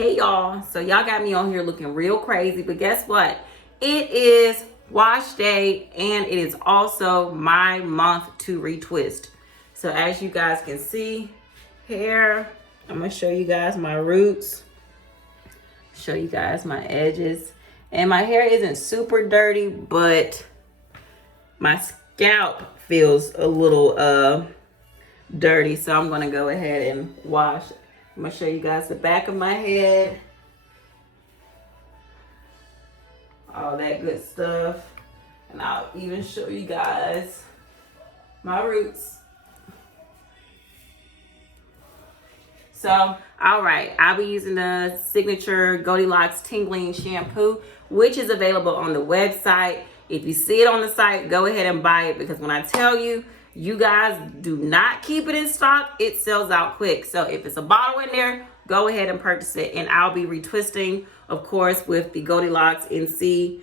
Hey y'all, so y'all got me on here looking real crazy, but guess what? It is wash day and it is also my month to retwist. So as you guys can see here, I'm gonna show you guys my roots, show you guys my edges, and my hair isn't super dirty, but my scalp feels a little dirty, so I'm gonna go ahead and wash. I'm gonna show you guys the back of my head, all that good stuff, and I'll even show you guys my roots. So, all right, I'll be using the Signature GoldiLocs Tingling Shampoo, which is available on the website. If you see it on the site, go ahead and buy it, because when I tell you, you guys do not keep it in stock, it sells out quick. So if it's a bottle in there, go ahead and purchase it. And I'll be retwisting, of course, with the GoldiLocsNC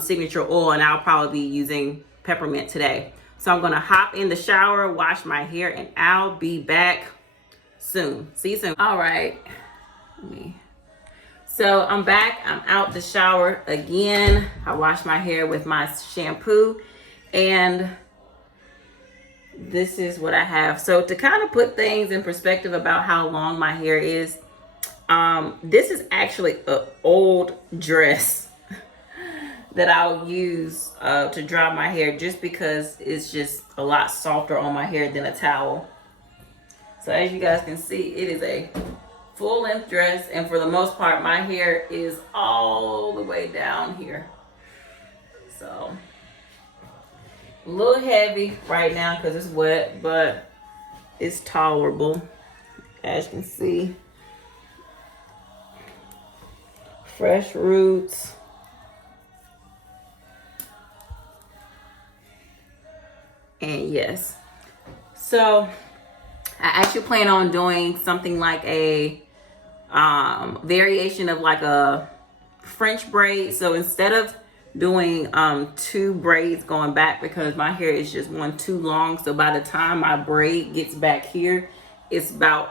Signature Oil, and I'll probably be using peppermint today. So I'm gonna hop in the shower, wash my hair, and I'll be back soon. See you soon. All right. So I'm back. I'm out the shower again. I washed my hair with my shampoo, and this is what I have. So to kind of put things in perspective about how long my hair is, this is actually an old dress that I'll use to dry my hair, just because it's just a lot softer on my hair than a towel. So as you guys can see, it is a full length dress, and for the most part my hair is all the way down here. So a little heavy right now because it's wet, but it's tolerable. As you can see, fresh roots. And yes, so I actually plan on doing something like a variation of like a French braid. So instead of doing 2 braids going back, because my hair is just one too long, so by the time my braid gets back here, it's about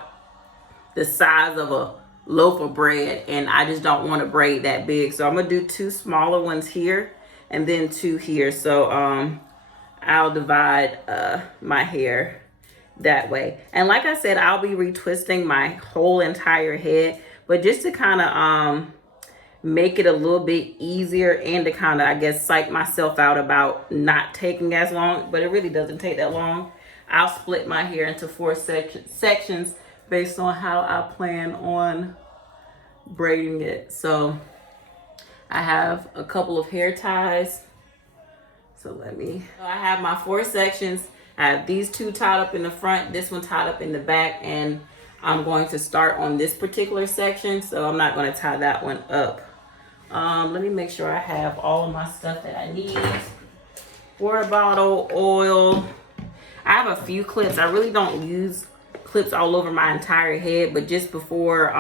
the size of a loaf of bread, and I just don't want to braid that big. So I'm gonna do 2 smaller ones here and then 2 here. So I'll divide my hair that way. And like I said, I'll be retwisting my whole entire head, but just to kind of make it a little bit easier, and to kind of, I guess, psych myself out about not taking as long, but it really doesn't take that long. I'll split my hair into 4 sections based on how I plan on braiding it. So I have a couple of hair ties. So I have my 4 sections. I have these 2 tied up in the front, this one tied up in the back, and I'm going to start on this particular section, so I'm not going to tie that one up. Let me make sure I have all of my stuff that I need. Water bottle, oil. I have a few clips. I really don't use clips all over my entire head, but just before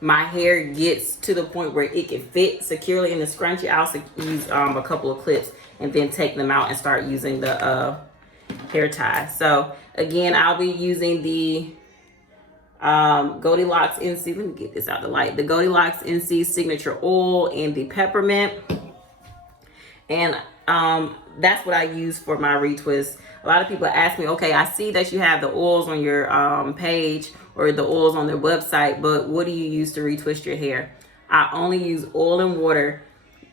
my hair gets to the point where it can fit securely in the scrunchie, I'll use a couple of clips and then take them out and start using the hair tie. So again, I'll be using the GoldiLocsNC, let me get this out the light, the GoldiLocsNC Signature Oil and the peppermint. And that's what I use for my retwist. A lot of people ask me, okay, I see that you have the oils on your page or the oils on their website, but what do you use to retwist your hair? I only use oil and water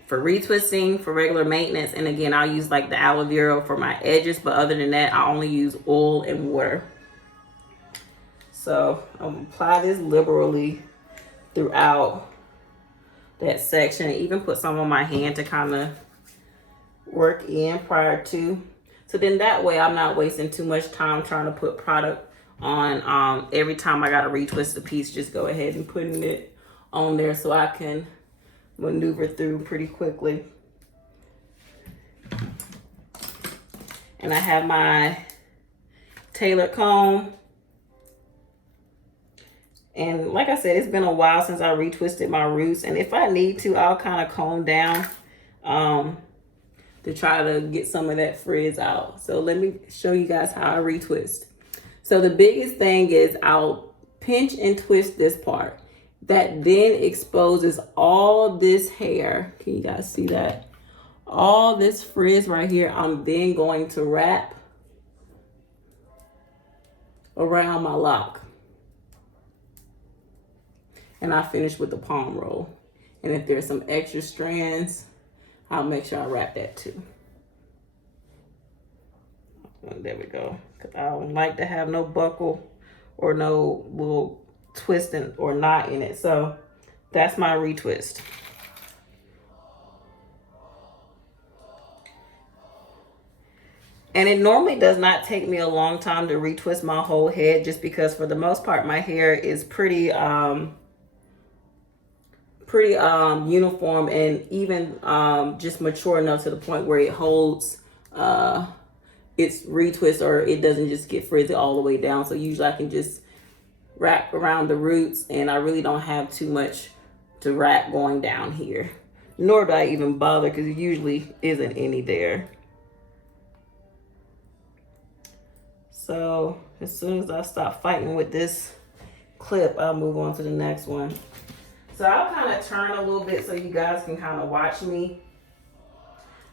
for retwisting, for regular maintenance, and again, I'll use like the aloe vera for my edges, but other than that, I only use oil and water. So I'm gonna apply this liberally throughout that section, and even put some on my hand to kind of work in prior to. So then that way I'm not wasting too much time trying to put product on. Every time I gotta retwist a piece, just go ahead and putting it on there so I can maneuver through pretty quickly. And I have my tailored comb. And like I said, it's been a while since I retwisted my roots, and if I need to, I'll kind of comb down to try to get some of that frizz out. So let me show you guys how I retwist. So the biggest thing is I'll pinch and twist this part. That then exposes all this hair. Can you guys see that? All this frizz right here, I'm then going to wrap around my lock. And I finish with the palm roll. And if there's some extra strands, I'll make sure I wrap that too. There we go. Because I don't like to have no buckle or no little twisting or knot in it. So that's my retwist. And it normally does not take me a long time to retwist my whole head, just because for the most part my hair is pretty uniform, and even just mature enough to the point where it holds its retwist, or it doesn't just get frizzy all the way down. So usually I can just wrap around the roots, and I really don't have too much to wrap going down here, nor do I even bother because it usually isn't any there. So as soon as I stop fighting with this clip, I'll move on to the next one. So I'll kind of turn a little bit so you guys can kind of watch me,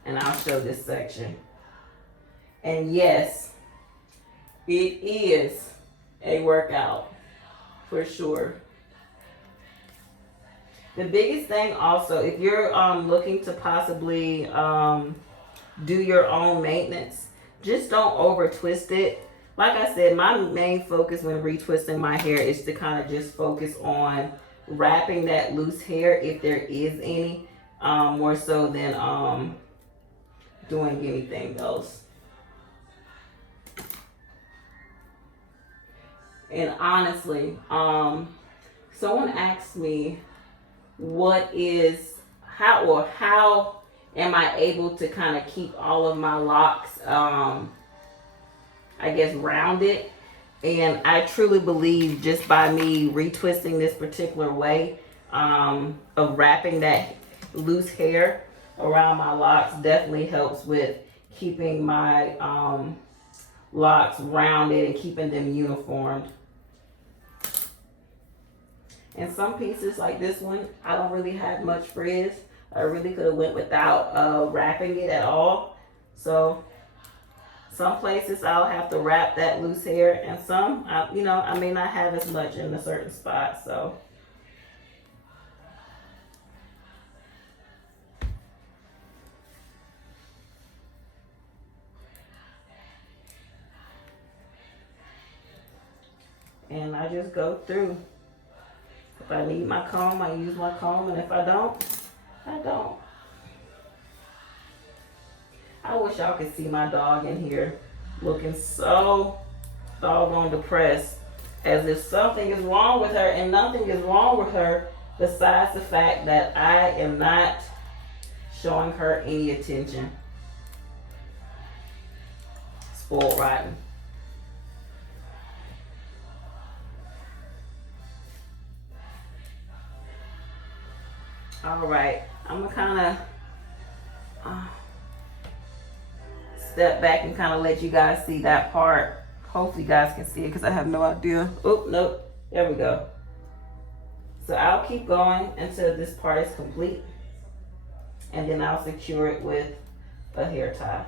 and I'll show this section. And yes, it is a workout for sure. The biggest thing also, if you're looking to possibly do your own maintenance, just don't over twist it. Like I said, my main focus when retwisting my hair is to kind of just focus on wrapping that loose hair, if there is any, more so than doing anything else. And honestly, someone asked me how am I able to kind of keep all of my locks I guess rounded. And I truly believe just by me retwisting this particular way of wrapping that loose hair around my locks definitely helps with keeping my locks rounded and keeping them uniformed. And some pieces like this one, I don't really have much frizz. I really could have went without wrapping it at all. So some places I'll have to wrap that loose hair, and some, I may not have as much in a certain spot. So and I just go through. If I need my comb, I use my comb, and if I don't, I don't. I wish y'all could see my dog in here looking so doggone depressed, as if something is wrong with her, and nothing is wrong with her besides the fact that I am not showing her any attention. Spoiled rotten. All right, I'm gonna kind of step back and kind of let you guys see that part. Hopefully you guys can see it because I have no idea. Oh, nope, there we go. So I'll keep going until this part is complete, and then I'll secure it with a hair tie.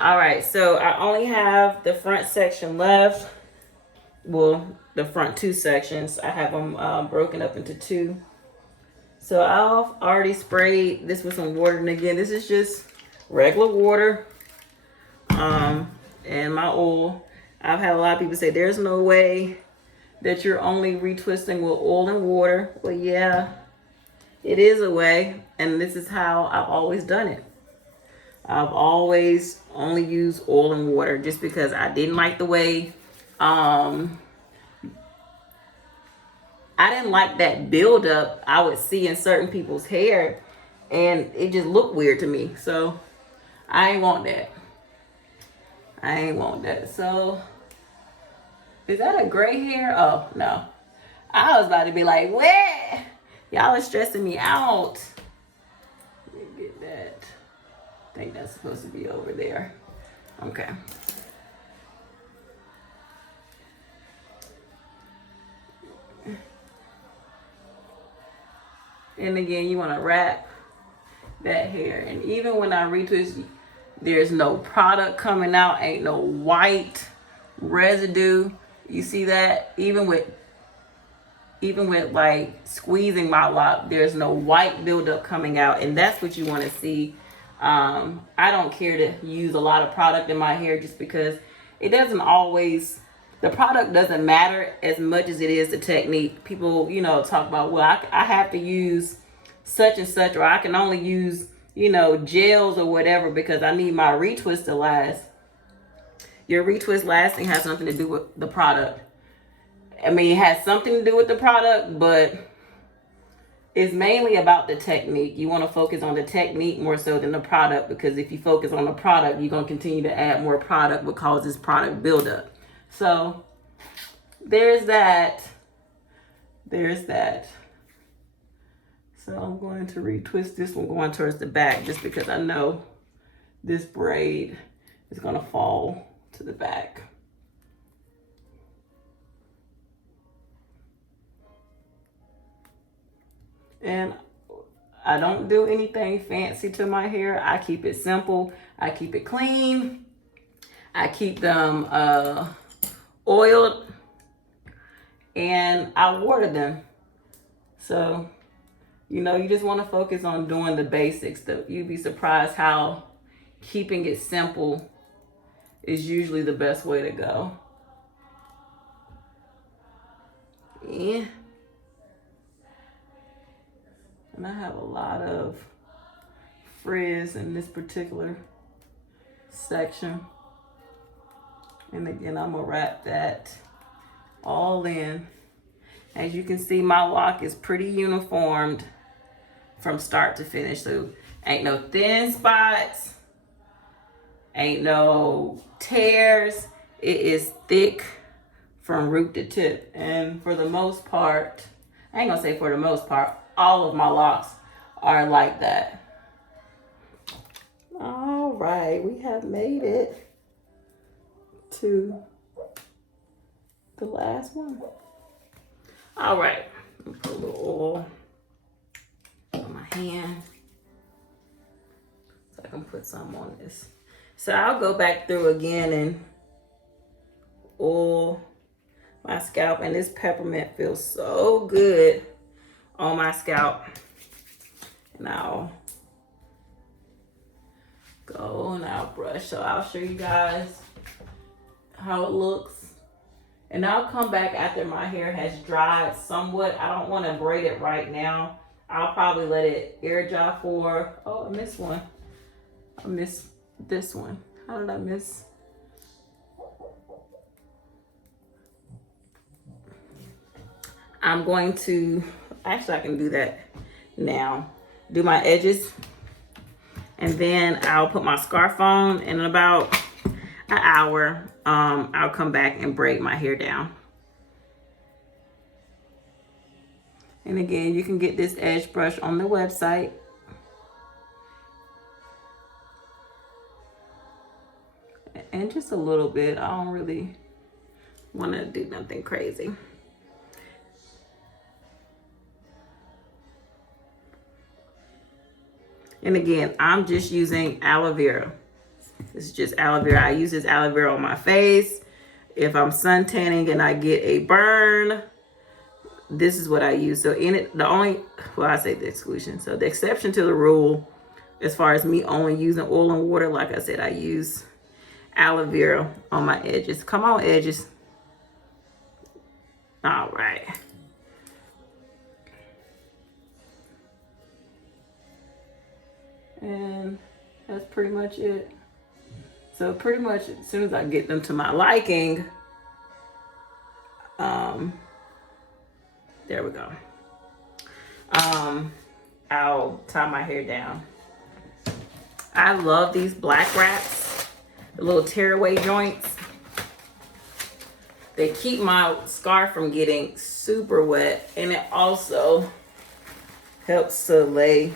All right, so I only have the front section left. Well, the front two sections. I have them broken up into two. So I've already sprayed this with some water, and again, this is just regular water and my oil. I've had a lot of people say there's no way that you're only retwisting with oil and water. Well, yeah, it is a way, and this is how I've always done it. I've always only used oil and water just because I didn't like the way, I didn't like that buildup I would see in certain people's hair, and it just looked weird to me. So I ain't want that. I ain't want that. So is that a gray hair? Oh no. I was about to be like, what? Y'all are stressing me out. Let me get that. I think that's supposed to be over there. Okay. And again, you want to wrap that hair. And even when I retwist, there's no product coming out. Ain't no white residue. You see that? Even with like squeezing my lock, there's no white buildup coming out. And that's what you want to see. I don't care to use a lot of product in my hair just because it doesn't always, the product doesn't matter as much as it is the technique. People, you know, talk about, well, I have to use such and such, or I can only use, you know, gels or whatever because I need my retwist to last. Your retwist lasting has something to do with the product. I mean, it has something to do with the product, but it's mainly about the technique. You want to focus on the technique more so than the product, because if you focus on the product, you're going to continue to add more product, what causes product buildup. So there's that. There's that. So I'm going to retwist this one going towards the back just because I know this braid is going to fall to the back. And I don't do anything fancy to my hair. I keep it simple. I keep it clean. I keep them oiled, and I water them. So, you know, you just want to focus on doing the basics. You'd be surprised how keeping it simple is usually the best way to go. Yeah. And I have a lot of frizz in this particular section. And again, I'm gonna wrap that all in. As you can see, my lock is pretty uniformed from start to finish. So ain't no thin spots, ain't no tears. It is thick from root to tip. And for the most part, I ain't gonna say for the most part, all of my locks are like that. All right, we have made it to the last one. All right, put a little oil on my hand so I can put some on this. So I'll go back through again and oil my scalp, and this peppermint feels so good on my scalp. And I'll go and I'll brush. So I'll show you guys how it looks. And I'll come back after my hair has dried somewhat. I don't want to braid it right now. I'll probably let it air dry for, oh, I missed one. I missed this one. How did I miss? I'm going to, actually I can do that now. Do my edges. And then I'll put my scarf on, and in about an hour, I'll come back and braid my hair down. And again, you can get this edge brush on the website. And just a little bit. I don't really want to do nothing crazy. And again, I'm just using aloe vera. This is just aloe vera. I use this aloe vera on my face. If I'm sun tanning and I get a burn, this is what I use. So in it, the only, well, I say the exclusion. So the exception to the rule, as far as me only using oil and water, like I said, I use aloe vera on my edges. Come on, edges. All right. And that's pretty much it. So pretty much as soon as I get them to my liking, there we go. I'll tie my hair down. I love these black wraps, the little tearaway joints. They keep my scarf from getting super wet, and it also helps to lay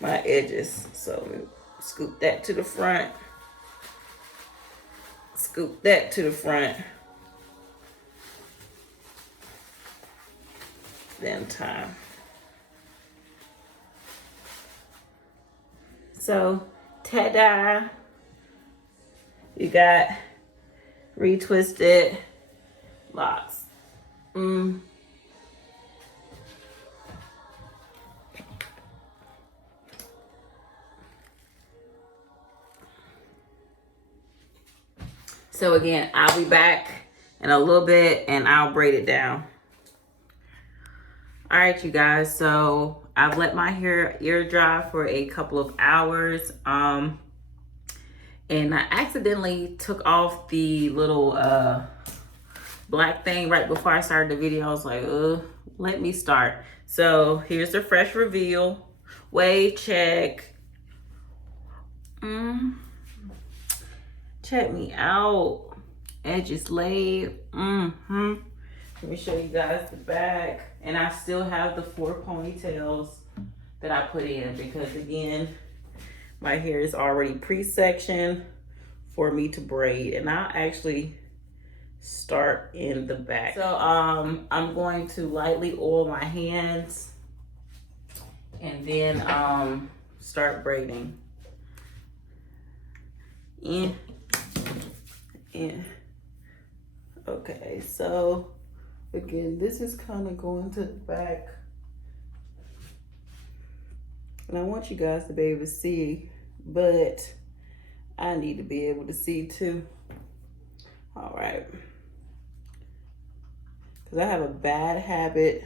my edges. So let me scoop that to the front. Scoop that to the front. Then tie. So, ta-da! You got retwisted locks. So again, I'll be back in a little bit and I'll braid it down. All right, you guys, so I've let my hair air dry for a couple of hours. And I accidentally took off the little black thing right before I started the video. I was like, let me start. So here's the fresh reveal. Wave check. Check me out. Edges laid. Let me show you guys the back. And I still have the 4 ponytails that I put in because again, my hair is already pre-sectioned for me to braid. And I'll actually start in the back. So I'm going to lightly oil my hands and then start braiding. In. Okay, so again, this is kind of going to the back. And I want you guys to be able to see, but I need to be able to see too. All right. Because I have a bad habit.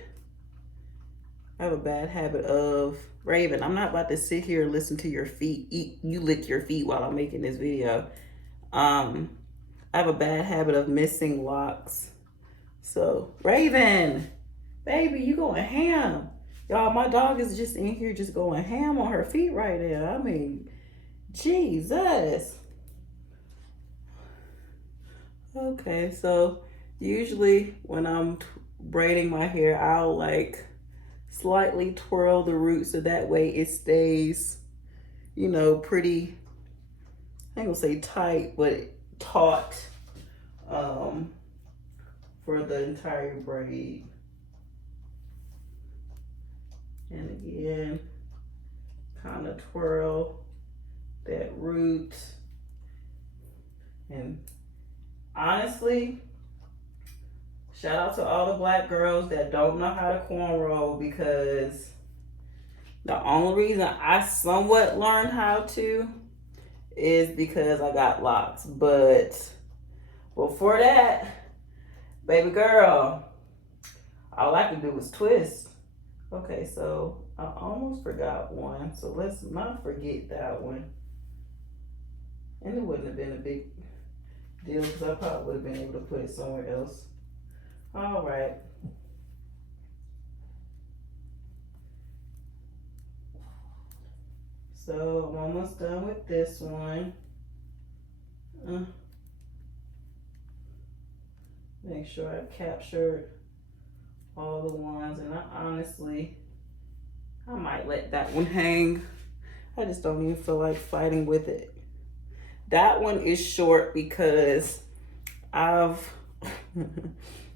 Of Raven. I'm not about to sit here and listen to your feet. You lick your feet while I'm making this video. I have a bad habit of missing locks. So, Raven, baby, you going ham. Y'all, my dog is just in here just going ham on her feet right now. I mean, Jesus. Okay, so usually when I'm braiding my hair, I'll like slightly twirl the root so that way it stays, you know, pretty, I ain't gonna say tight, but taut for the entire braid. And again, kind of twirl that root. And honestly, shout out to all the black girls that don't know how to cornrow, because the only reason I somewhat learned how to is because I got locks. But before that, baby girl, all I could do was twist. Okay, so I almost forgot one. So let's not forget that one. And it wouldn't have been a big deal because I probably would have been able to put it somewhere else. All right. So I'm almost done with this one. Make sure I captured all the ones, and I might let that one hang. I just don't even feel like fighting with it. That one is short because I've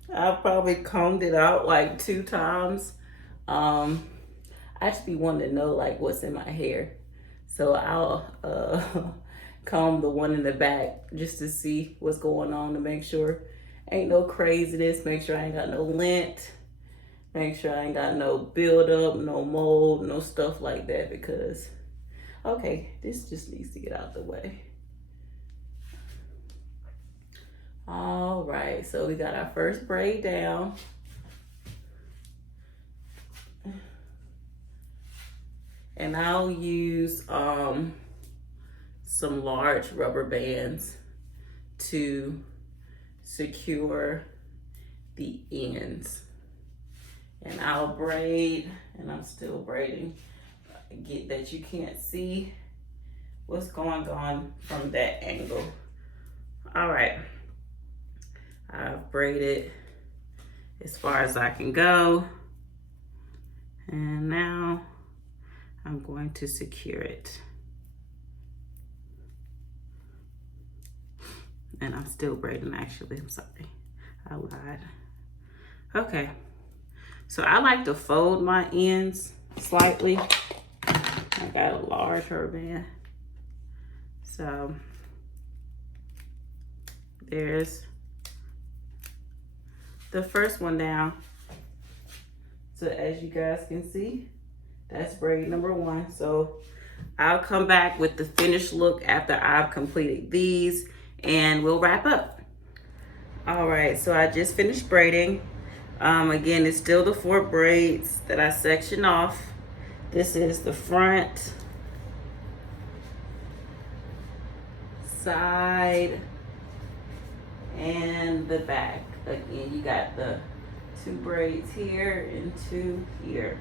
probably combed it out like 2 times. I just be wanting to know like what's in my hair. So I'll comb the one in the back just to see what's going on, to make sure ain't no craziness, make sure I ain't got no lint, make sure I ain't got no buildup, no mold, no stuff like that, because, okay, this just needs to get out the way. All right, so we got our first braid down. And I'll use some large rubber bands to secure the ends. And I'll braid, and I'm still braiding. Get that you can't see what's going on from that angle. All right, I've braided as far as I can go. And now I'm going to secure it. And I'm still braiding, actually, I'm sorry, I lied. Okay, so I like to fold my ends slightly. I got a large hairband. So there's the first one down. So as you guys can see, that's braid number 1. So I'll come back with the finished look after I've completed these, and we'll wrap up. All right, so I just finished braiding. Again, it's still the 4 braids that I sectioned off. This is the front, side, and the back. Again, you got the 2 braids here and 2 here.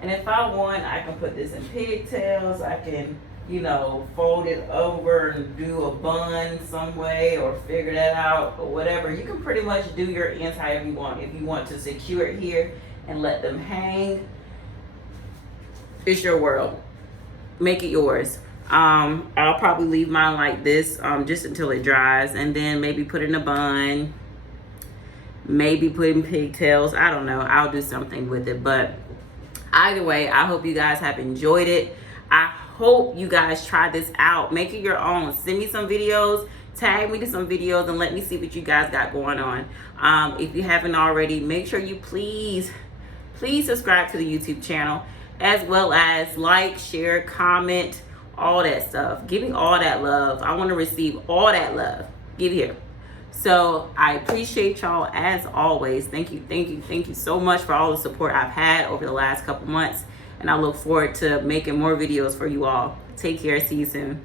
And if I want, I can put this in pigtails. I can, you know, fold it over and do a bun some way, or figure that out, or whatever. You can pretty much do your ends however you want. If you want to secure it here and let them hang, it's your world. Make it yours. I'll probably leave mine like this just until it dries, and then maybe put it in a bun, maybe put in pigtails. I don't know. I'll do something with it. But either way, I hope you guys have enjoyed it. I hope you guys try this out. Make it your own. Send me some videos. Tag me to some videos and let me see what you guys got going on. If you haven't already, make sure you please subscribe to the YouTube channel, as well as like, share, comment, all that stuff. Give me all that love. I want to receive all that love. Give here. So I appreciate y'all as always. Thank you so much for all the support I've had over the last couple months. And I look forward to making more videos for you all. Take care. See you soon.